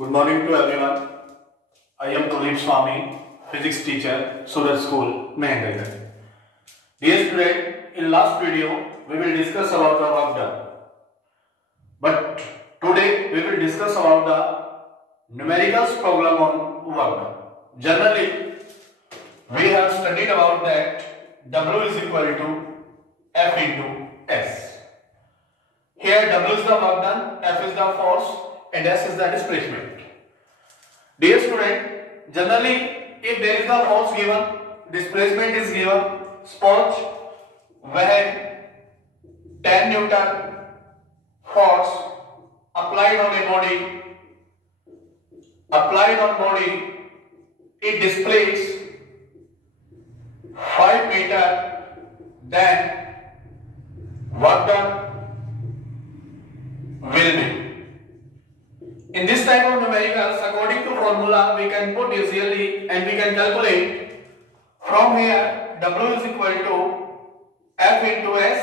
Good morning to everyone. I am Kuldeep Swami, physics teacher, Suraj School, Mehendragarh. Dear student, in last video we will discuss about the work done. But today we will discuss about the numerical problem on work done. Generally, we have studied about that W is equal to F into S. Here W is the work done, F is the force, and S is the displacement. Dear student, generally if there is a force given, displacement is given, suppose when 10 Newton force applied on body, it displaces 5 meter, then work done will be. In this type of numericals, according to formula, we can put easily and we can calculate from here. W is equal to F into S.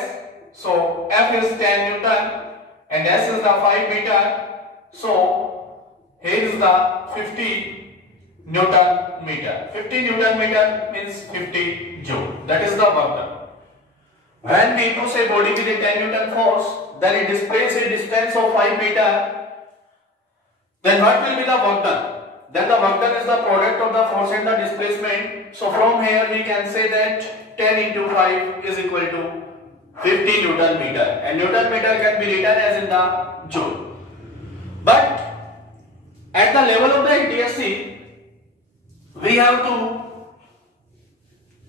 So F is 10 Newton and S is the 5 meter. So here is the 50 Newton meter. 50 Newton meter means 50 joule. That is the work done. When we push a body with a 10 Newton force, then it displaces a distance of 5 meter. Then what will be the work done? Then the work done is the product of the force and the displacement. So from here we can say that 10 into 5 is equal to 50 Newton meter. And Newton meter can be written as in the joule. But at the level of the NTSC, we have to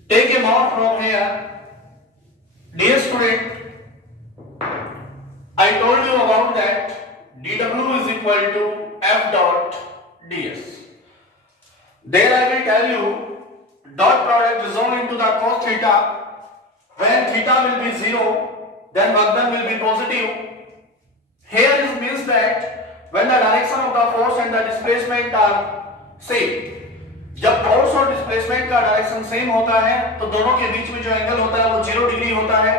take a mark from here. Dear student, I told you about that dW is equal to F dot ds. There I will tell you dot product resolve into the cos theta. When theta will be 0, then work done will be positive. Here it means that when the direction of the force and the displacement are same. जब force और displacement का direction same होता है तो दोनों के बीच में जो एंगल होता है वो 0 डिग्री होता है,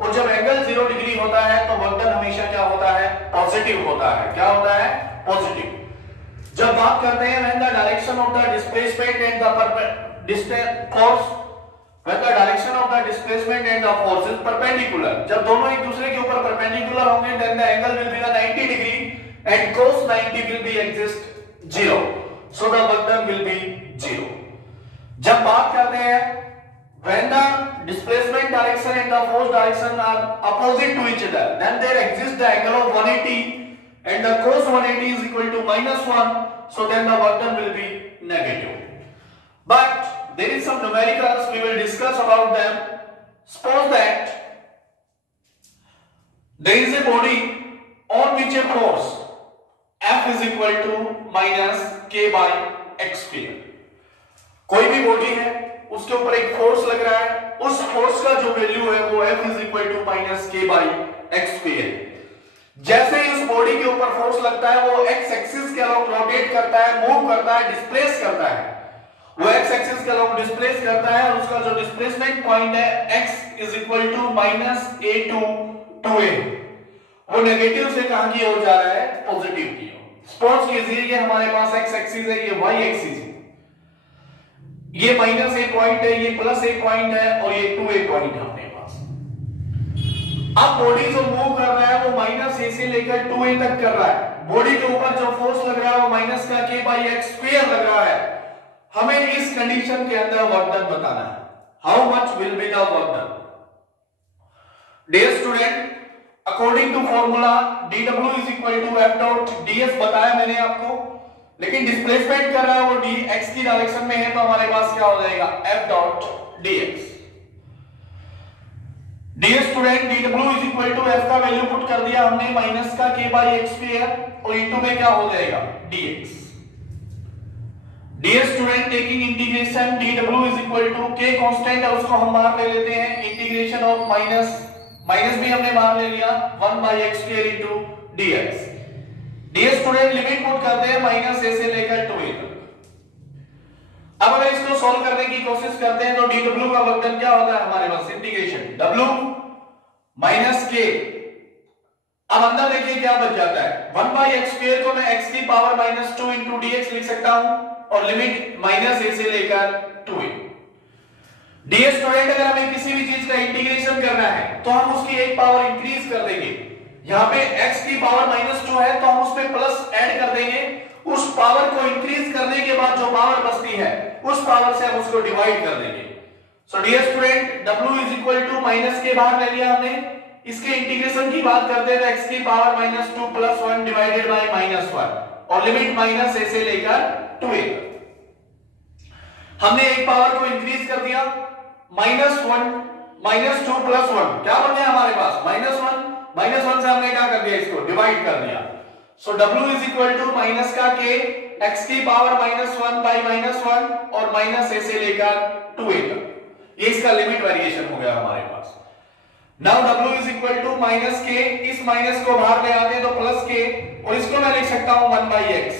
और जब एंगल 0 डिग्री होता है तो वर्क डन हमेशा क्या होता है? पॉजिटिव होता है. क्या होता है? पॉजिटिव. जब बात करते हैं when the direction of the displacement and the force, when the direction of the displacement and the force is perpendicular, जब दोनों एक दूसरे के ऊपर perpendicular होंगे then the angle will be the 90 degree and cos 90 will be exist 0. So the work done will be 0. जब बात करते हैं when the displacement direction and the force direction are opposite to each other, then there exists the angle of 180 and the cos 180 is equal to -1, so then the work done will be negative. But there is some numericals, we will discuss about them. Suppose that there is a body on which a force F is equal to minus k by x square. कोई भी body है, उसके ऊपर एक force लग रहा है, उस फोर्स का जो वैल्यू है वो F is equal to minus k by x square. जैसे इस बॉडी के ऊपर फोर्स लगता है वो x एक्सिस के अलोंग रोटेट करता है, मूव करता है, डिस्प्लेस करता है. वो x एक्सिस के अलोंग डिस्प्लेस करता है और उसका जो डिस्प्लेसमेंट पॉइंट है x is equal to minus a to 2a, वो नेगेटिव से कहां की ओर जा रहा है? पॉजिटिव की ओर. सपोज कीजिए ये हमारे पास x एक्सिस है, ये y एक्सिस है, ये माइनस ए पॉइंट है, ये प्लस ए पॉइंट है और ये 2a पॉइंट है अपने पास. अब बॉडी जो मूव कर रहा है वो माइनस ए से लेकर 2a तक कर रहा है. बॉडी के ऊपर जो फोर्स लग रहा है वो माइनस का k by x स्क्वायर लग रहा है. हमें इस कंडीशन के अंदर वर्क डन बताना है. How much will be the work done? Dear student, according to formula dW is equal to F dot ds बताया मैंने आपको, लेकिन डिस्प्लेसमेंट कर रहा है वो dx की डायरेक्शन में है तो हमारे पास क्या हो जाएगा? F dot dx. Dear student, dW is equal to F का वैल्यू पुट कर दिया हमने माइनस का k by x स्क्वायर और इनटू में क्या हो जाएगा? dx. Dear student, taking integration dW is equal to k constant है उसको हम बाहर ले लेते हैं. इंटीग्रेशन ऑफ माइनस भी हमने बाहर ले लिया 1 by x square into dx. Dear student, limit put करते हैं माइनस ए से लेकर 2a तक. अब अगर इसको सॉल्व करने की कोशिश करते हैं तो dw का वर्क डन क्या होता है हमारे पास? इंटीग्रेशन w माइनस k अब अंदर देखिए क्या बच जाता है, 1/x² को मैं x की पावर -2 इंटू dx लिख सकता हूं और लिमिट -a से लेकर 2a। डियर स्टूडेंट, अगर हमें किसी भी चीज का इंटीग्रेशन करना है तो हम उसकी एक पावर इंक्रीज कर देंगे। यहाँ पे x की पावर -2 है तो हम उसमें प्लस ऐड कर देंगे। उस पावर को इंक्रीज करने के बाद जो पावर बचती है उस पावर से हम उसको डिवाइड कर देंगे। So dear student, w is equal to minus के बाहर ले लिया हमने। इसके इंटीग्रेशन की बात करते हैं तो x की पावर -2 प्लस 1 डिवाइडेड बाय -1 और लिमिट -a से लेकर 2a। हमने एक पावर को इंक्रीज कर दिया, -2 प्लस 1 क्या बन गया हमारे पास -1 से हमने क्या कर दिया, इसको डिवाइड कर दिया। So w is equal to minus का k x की पावर -1 बाय -1 और -a से लेकर 2a तक, ये इसका लिमिट वेरिएशन हो गया हमारे पास। Now w is equal to minus k, इस माइनस को बाहर ले आते हैं तो प्लस k और इसको मैं लिख सकता हूं 1/x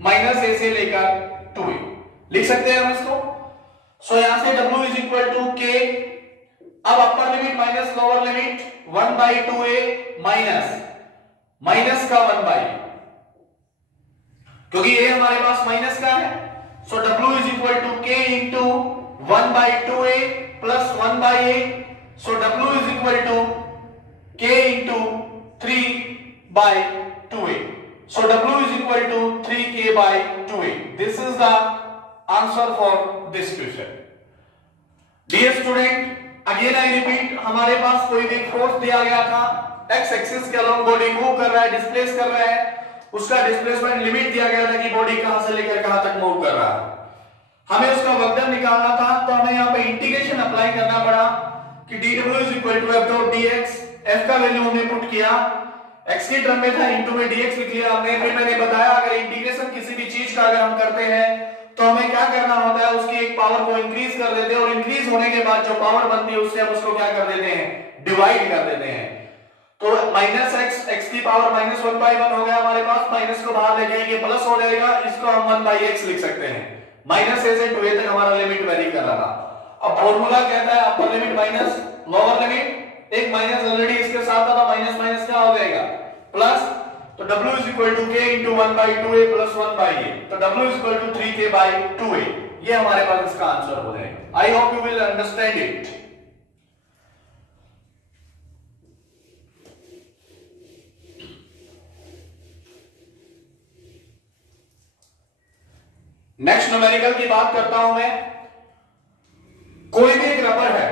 -a से लेकर 2a लिख सकते हैं हम इसको। सो यहां से w is equal to k, अब upper limit minus lower limit 1/2a minus का 1/, क्योंकि ये हमारे पास माइनस का है। So w is equal to k into 1/2a plus 1/a। So w is equal to k into 3/2a। So w is equal to 3k/2a। This is the answer for this question. Dear student, again I repeat, हमारे पास कोई भी force दिया गया था, x axis के along body move कर रहा है, डिस्प्लेस कर रहा है, उसका डिस्प्लेसमेंट लिमिट दिया गया था कि बॉडी कहां से लेकर कहां तक मूव कर रहा है। हमें उसका वर्क डन निकालना था तो हमें यहां पे इंटीग्रेशन अप्लाई करना पड़ा कि dw is equal to f dot dx, f का वैल्यू हमने पुट किया, x के टर्म में था, इनटू में dx लिख लिया हमने। फिर मैंने बताया अगर इंटीग्रेशन किसी भी चीज का अगर हम करते हैं तो हमें क्या करना होता है, उसकी एक पावर को इंक्रीज कर देते हैं और इंक्रीज होने के बाद जो पावर बनती है उससे हम उसको क्या कर देते हैं, डिवाइड कर देते हैं। तो -x की पावर -1/1 हो गया हमारे पास, माइनस को बाहर ले जाएंगे प्लस हो जाएगा, इसको हम 1/x लिख सकते हैं। -a से 2a तक हमारा लिमिट वेरी कर रहा था। अब फॉर्मूला कहता है अपर लिमिट माइनस लोअर लिमिट, एक माइनस ऑलरेडी इसके साथ था तो माइनस माइनस क्या हो जाएगा प्लस, तो w is equal to k into 1/2a plus 1/a, तो w is equal to 3k/2a, ये हमारे पास इसका आंसर हो जाएगा। I hope you will understand it. Next numerical की बात करता हूं मैं। कोई भी एक रबर है,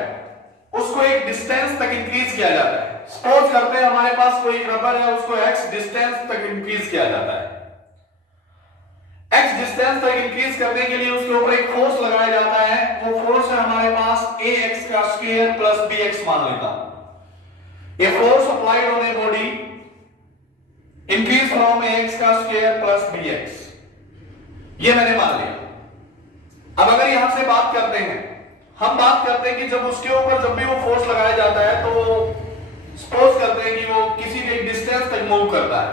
उसको एक डिस्टेंस तक इंक्रीज किया जाता है। सपोज करते हैं हमारे पास कोई रबर है, उसको x डिस्टेंस तक इंक्रीज किया जाता है। x डिस्टेंस तक इंक्रीज करने के लिए उसके ऊपर एक फोर्स लगाया जाता है, वो फोर्स है हमारे पास ax² प्लस bx मान लेता हूं। ये force applied on a body increase from ax² plus bx, ये मैंने मान लिया। अब अगर यहां से बात करते हैं, हम बात करते हैं कि जब उसके ऊपर जब भी वो फोर्स लगाया जाता है तो सपोज करते हैं कि वो किसी एक डिस्टेंस तक मूव करता है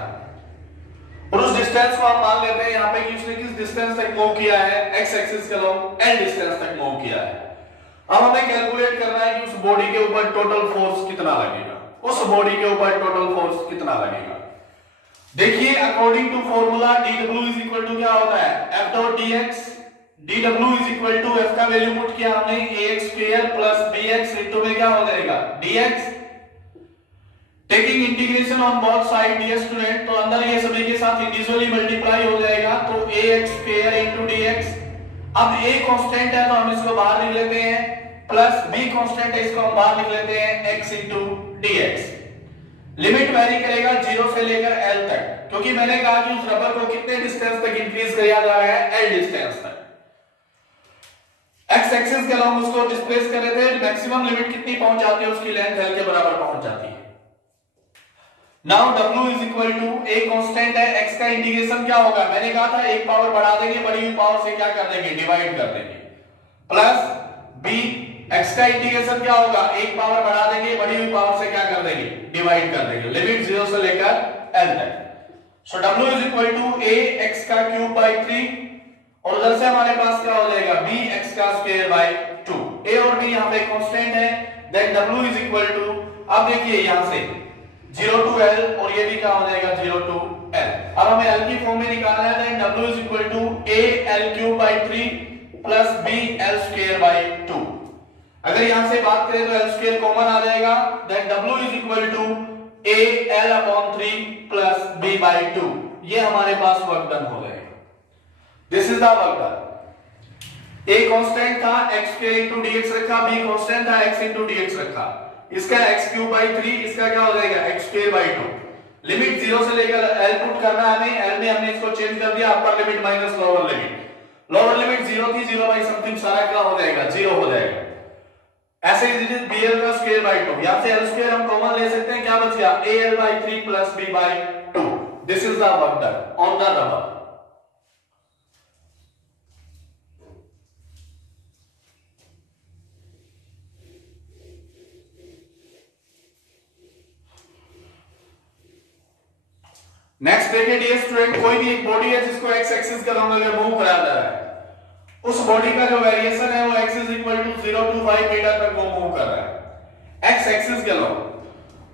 और उस डिस्टेंस को हम मान लेते हैं यहां पे कि उसने किस डिस्टेंस तक मूव किया है, x एक्सिस के अलोंग l डिस्टेंस तक मूव किया है। अब हमें कैलकुलेट करना है कि उस बॉडी के ऊपर टोटल फोर्स कितना लगेगा, उस बॉडी के ऊपर टोटल फोर्स कितना लगेगा। देखिए according to formula dw is equal to क्या होता है, f dot dx, dw is equal to f का वैल्यू पुट किया हमने ax² प्लस bx इंटू में क्या हो जाएगा dx, taking integration on both side dear student, तो अंदर ये सभी के साथ इंडिविजुअली मल्टीप्लाई हो जाएगा, तो ax² इंटू dx। अब a कांस्टेंट है तो हम इसको बाहर लिख लेते हैं, प्लस b कांस्टेंट है इसको हम बाहर लिख लेते हैं x into dx। Limit very करेगा 0 से लेकर l तक, क्योंकि मैंने कहा कि उस रबर को कितने डिस्टेंस तक इंक्रीज किया जा रहा है, l डिस्टेंस तक। x एक्सिस के अलोंग उसको डिस्प्लेस कर रहे थे, मैक्सिमम लिमिट कितनी पहुंच जाती है, उसकी लेंथ l के बराबर पहुंच जाती है। Now w is equal to a constant है, x का इंटीग्रेशन क्या होगा, मैंने कहा था एक पावर बढ़ा देंगे, बड़ी हुई पावर से क्या कर देंगे, डिवाइड कर देंगे, प्लस b, x का इंटीग्रेशन क्या होगा, एक पावर बढ़ा देंगे, बड़ी हुई पावर से क्या कर देंगे, डिवाइड कर देंगे, लिमिट 0 से लेकर l तक। So w is equal to a x का क्यूब बाय 3 और उधर से हमारे पास क्या हो जाएगा b x का स्क्वायर बाय 2। a और b यहां पे कांस्टेंट है, then w is equal to, अब देखिए यहां से 0 टू L और ये भी क्या हो जाएगा 0 टू L। अब हमें L की फॉर्म में निकालना है, then W is equal to AL³/3 plus BL²/2। अगर यहां से बात करें तो L² कॉमन आ जाएगा, then W is equal to AL/3 plus B/2। ये हमारे पास वर्क डन हो जाएगा। This is the work done. A constant था x² into dx रखा, B कांस्टेंट था x into dx रखा, इसका x³/3, इसका क्या हो जाएगा x²/2। लिमिट 0 से लेकर L पुट करना है हमें, L में हमने इसको चेंज कर दिया, अपर limit minus lower limit. Lower limit 0 थी, 0/समथिंग सारा क्या हो जाएगा 0 हो जाएगा। ऐसे ही BL²/2, यहां से L² हम कॉमन ले सकते हैं, क्या बच गया AL/3 plus B/2। This is the work done on the rubber. Next देखिए डियर स्टूडेंट, कोई भी एक बॉडी है जिसको एक्स एक्सिस के अलॉन्ग अगर मूव कराया जा रहा है, उस बॉडी का जो वेरिएशन है वो x is equal to 0 to 5 metre तक वो मूव कर रहा है एक्स एक्सिस के अलॉन्ग।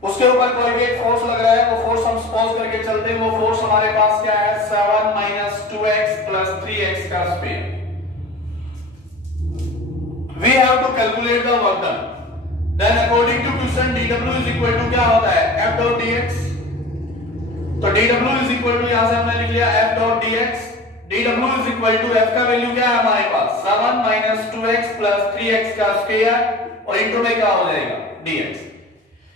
उसके ऊपर कोई भी एक फोर्स लग रहा है, वो फोर्स हम सपोज करके चलते हैं, वो फोर्स हमारे पास क्या है 7 - 2x + 3x का square. We have to calculate the work done, then according to question dw is equal to क्या होता है f.dx। तो dw इज इक्वल टू यहां से हमने लिख लिया f.dx। dw is equal to f का वैल्यू क्या है हमारे पास 7 - 2x + 3x का स्क्वायर और इनटू में क्या हो जाएगा dx।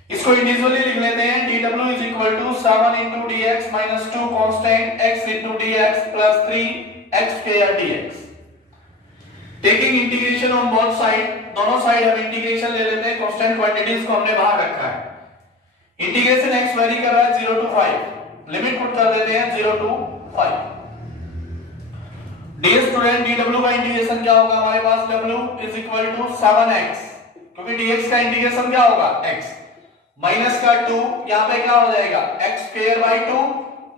इसको इंडिविजुअली लिख लेते हैं, dw is equal to 7 * dx - 2 constant x * dx + 3x² dx। Taking integration on both side, दोनों साइड हम इंटीग्रेशन ले लेते हैं, कांस्टेंट क्वांटिटीज को हमने बाहर रखा है। इंटीग्रेशन x वेरी कर रहा है 0 to 5, लिमिट पुट कर देते हैं 0 to 5। डियर स्टूडेंट dw का इंटीग्रेशन क्या होगा हमारे पास, w is equal to 7x, क्योंकि dx का इंटीग्रेशन क्या होगा x माइनस का 2, यहां पे क्या हो जाएगा x²/2,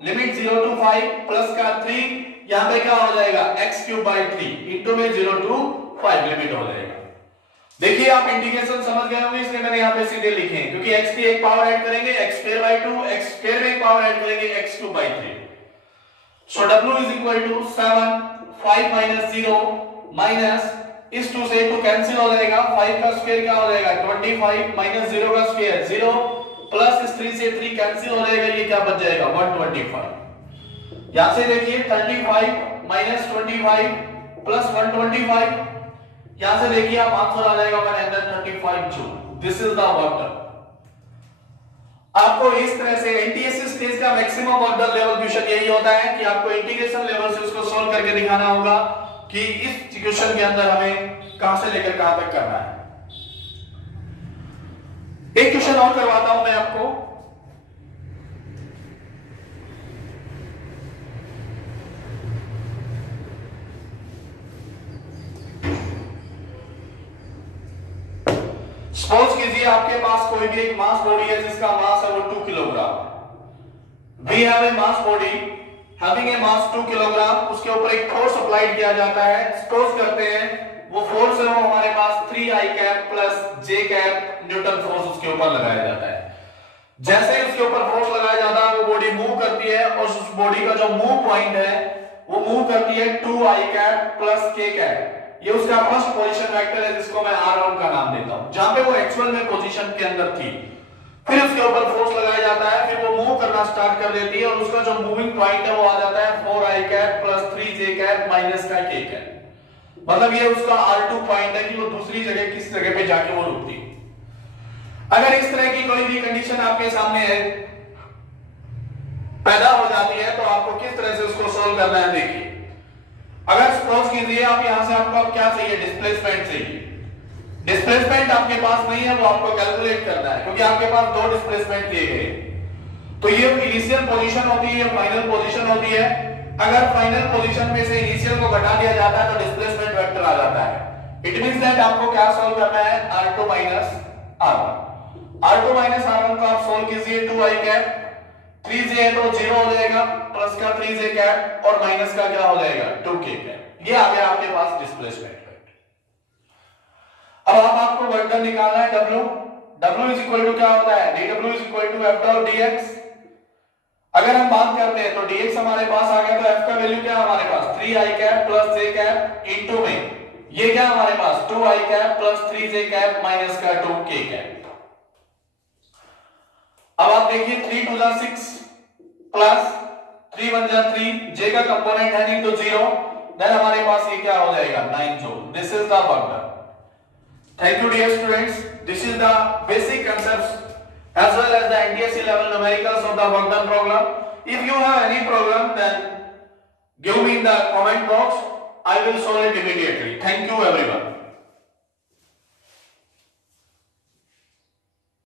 लिमिट 0 to 5 प्लस का 3, यहां पे क्या हो जाएगा x³/3 इनटू में 0 to 5 लिमिट हो जाएगा। देखिए आप इंटीग्रेशन समझ गए होंगे, इसलिए मैंने यहां पे सीधे लिखे हैं, क्योंकि x की एक पावर ऐड करेंगे x²/2, x² में एक पावर ऐड करेंगे x³/3। So w is equal to 7 5 - 0 minus इस 2 से 2 कैंसिल हो जाएगा, 5 का स्क्वायर क्या हो जाएगा 25 माइनस 0 का स्क्वायर 0 प्लस इस 3 से 3 कैंसिल हो जाएगा, ये क्या बच जाएगा 125। यहां से देखिए 35 - 25 प्लस 125, यहां से देखिए आप आंसर आ जाएगा 135 joule. This is the work done. आपको इस तरह से एनटीएससी स्टेज का maximum work done level question यही होता है कि आपको इंटीग्रेशन लेवल से उसको सॉल्व करके दिखाना होगा कि इस क्वेश्चन के अंदर हमें कहां से लेकर कहां तक करना है। एक क्वेश्चन और करवाता हूं मैं आपको। सपोज कीजिए आपके पास कोई भी एक मास बॉडी है जिसका मास है वो 2 kilogram. We have a mass body having a mass 2 kilogram, उसके ऊपर एक फोर्स अप्लाइड किया जाता है। सपोज करते हैं वो फोर्स है वो हमारे पास 3I cap plus J cap Newton force उसके ऊपर लगाया जाता है। जैसे ही उसके ऊपर फोर्स लगाया जाता है वो बॉडी मूव करती है और उस बॉडी का जो मूव पॉइंट है वो मूव करती है 2I cap plus K cap. ये उसका फर्स्ट पोजीशन वेक्टर है जिसको मैं r1 का नाम देता हूं, जहां पे वो एक्चुअल में पोजीशन के अंदर थी। फिर उसके ऊपर फोर्स लगाया जाता है, फिर वो मूव करना स्टार्ट कर देती है और उसका जो मूविंग पॉइंट है वो आ जाता है 4I cap plus 3J cap minus का K कैप। मतलब ये उसका R2 पॉइंट है कि वो दूसरी जगह किस जगह पे जाके वो रुकती है। अगर इस तरह की कोई भी कंडीशन आपके सामने है पैदा हो जाती है तो आपको किस तरह से उसको सोल्व करना है। देखिए अगर सपोज कीजिए आप यहां से आपको क्या चाहिए डिस्प्लेसमेंट चाहिए, डिस्प्लेसमेंट आपके पास नहीं है वो आपको कैलकुलेट करना है, क्योंकि आपके पास दो डिस्प्लेसमेंट दिए गए। तो ये इनिशियल पोजीशन होती है, ये फाइनल पोजीशन होती है। अगर फाइनल पोजीशन में से इनिशियल को घटा दिया जाता है तो डिस्प्लेसमेंट वेक्टर आ जाता है। इट मींस दैट आपको क्या सोल्व करना है r2 minus r1। r2 minus r1 को आप सोल्व कीजिए 2I कैप 3J है तो 0 हो जाएगा, प्लस का 3J कैप और माइनस का क्या हो जाएगा 2K कैप। ये आ गया आपके पास डिस्प्लेसमेंट। अब आपको वर्क डन निकालना है W। W is equal to क्या होता है, dW is equal to f dot dx। अगर हम बात करते हैं तो dx हमारे पास आ गया, तो f का वैल्यू क्या है हमारे पास 3i cap plus j cap into में ये क्या हमारे पास 2i cap plus 3j cap minus का 2k कैप। अब आप देखिए 3 2 जा 6 प्लस 3 1 जा 3, j का कंपोनेंट है नहीं तो 0, देन हमारे पास ये क्या हो जाएगा 9 joule. This is the work done. Thank you dear students, this is the basic concepts as well as the NTSC level numericals of the work done problem. If you have any problem then give me in the comment box, I will solve it immediately. Thank you everyone.